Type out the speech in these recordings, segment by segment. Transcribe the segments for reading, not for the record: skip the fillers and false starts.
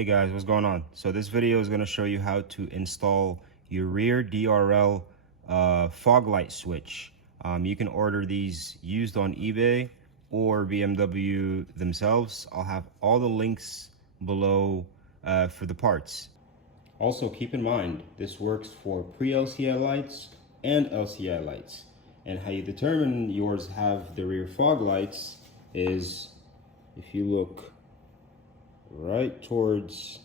Hey guys, what's going on? So this video is going to show you how to install your rear DRL fog light switch. You can order these used on eBay or BMW themselves. I'll have all the links below for the parts. Also keep in mind, this works for pre-LCI lights and LCI lights. And how you determine yours have the rear fog lights is if you look right towards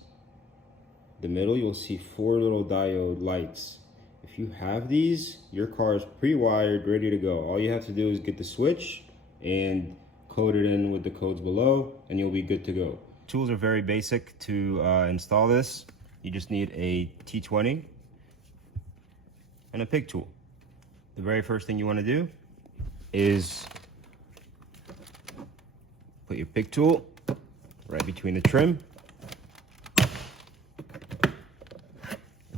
the middle, you'll see 4 little diode lights. If you have these, your car is pre-wired, ready to go. All you have to do is get the switch and code it in with the codes below, and you'll be good to go. Tools are very basic to install this. You just need a T20 and a pig tool. The very first thing you want to do is put your pig tool right between the trim and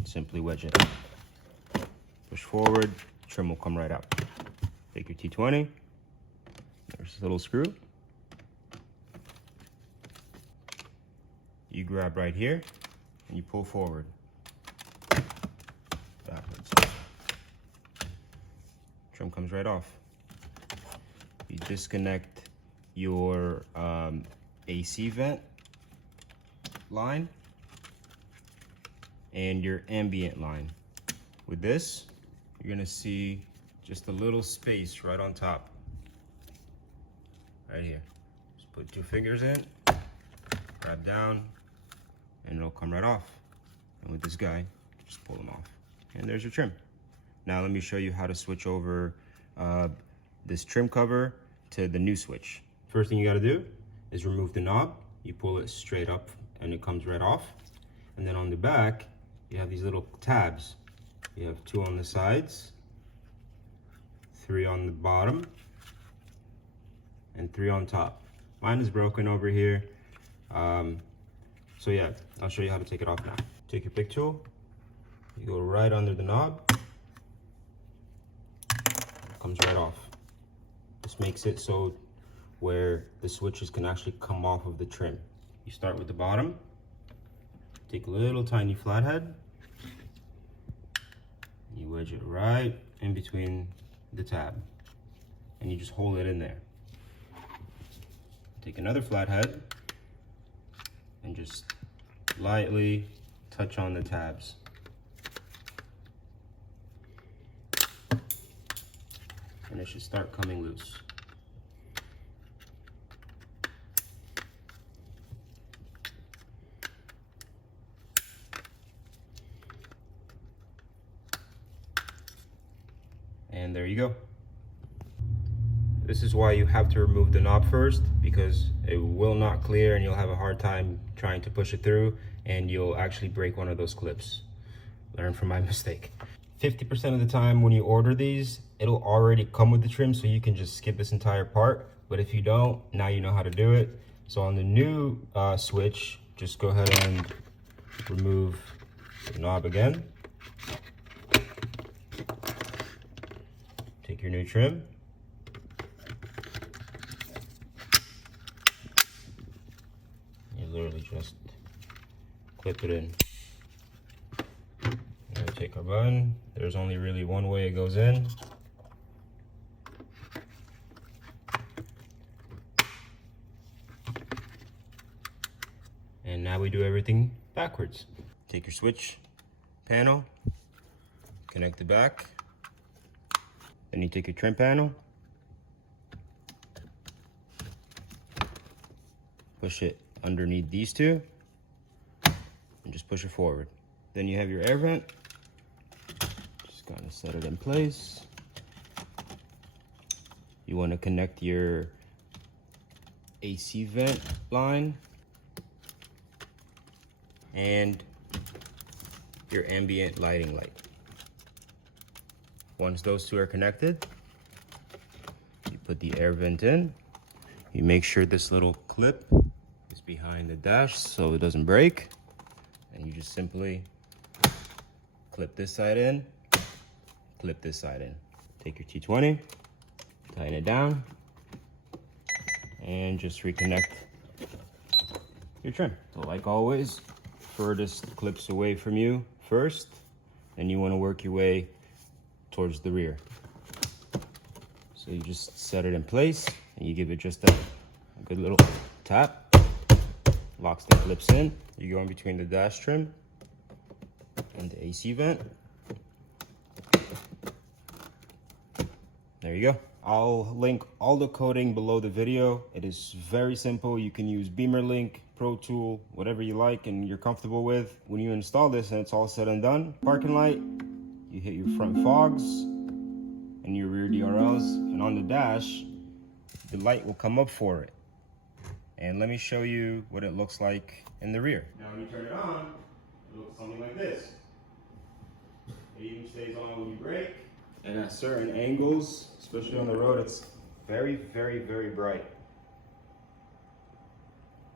simply wedge it. Push forward, trim will come right out. Take your T20, there's a little screw. You grab right here and you pull forward, backwards. Trim comes right off. You disconnect your AC vent line and your ambient line. With this, you're gonna see just a little space right on top, right here. Just put 2 fingers in, grab down, and it'll come right off. And with this guy, just pull them off. And there's your trim. Now let me show you how to switch over this trim cover to the new switch. First thing you gotta do is remove the knob. You pull it straight up and it comes right off. And then on the back, you have these little tabs. You have 2 on the sides, 3 on the bottom, and 3 on top. Mine is broken over here. So yeah, I'll show you how to take it off now. Take your pick tool, you go right under the knob, it comes right off. This makes it so where the switches can actually come off of the trim. You start with the bottom, take a little tiny flathead, you wedge it right in between the tab, and you just hold it in there. Take another flathead and just lightly touch on the tabs. And it should start coming loose. And there you go. This is why you have to remove the knob first, because it will not clear and you'll have a hard time trying to push it through and you'll actually break one of those clips. Learn from my mistake. 50% of the time when you order these, it'll already come with the trim, so you can just skip this entire part. But if you don't, now you know how to do it. So on the new switch, just go ahead and remove the knob again. Take your new trim. You literally just clip it in. And take our button. There's only really one way it goes in. And now we do everything backwards. Take your switch panel, connect the back. Then you take your trim panel, push it underneath these 2, and just push it forward. Then you have your air vent. Just kind of set it in place. You want to connect your AC vent line and your ambient lighting light. Once those 2 are connected, you put the air vent in. You make sure this little clip is behind the dash so it doesn't break. And you just simply clip this side in, clip this side in. Take your T20, tighten it down, and just reconnect your trim. So like always, furthest clips away from you first, and you want to work your way towards the rear. So you just set it in place and you give it just a good little tap. Locks the clips in. You go in between the dash trim and the AC vent. There you go. I'll link all the coding below the video. It is very simple. You can use Bimmerlink, Protool, whatever you like and you're comfortable with. When you install this and it's all said and done, parking light, you hit your front fogs and your rear DRLs, and on the dash, the light will come up for it. And let me show you what it looks like in the rear. Now when you turn it on, it looks something like this. It even stays on when you brake. And at certain angles, especially on the road, it's very, very, very bright.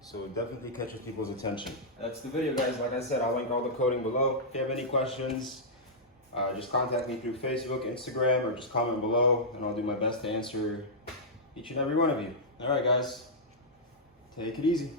So it definitely catches people's attention. That's the video, guys. Like I said, I'll link all the coding below. If you have any questions, just contact me through Facebook, Instagram, or just comment below, and I'll do my best to answer each and every one of you. All right, guys. Take it easy.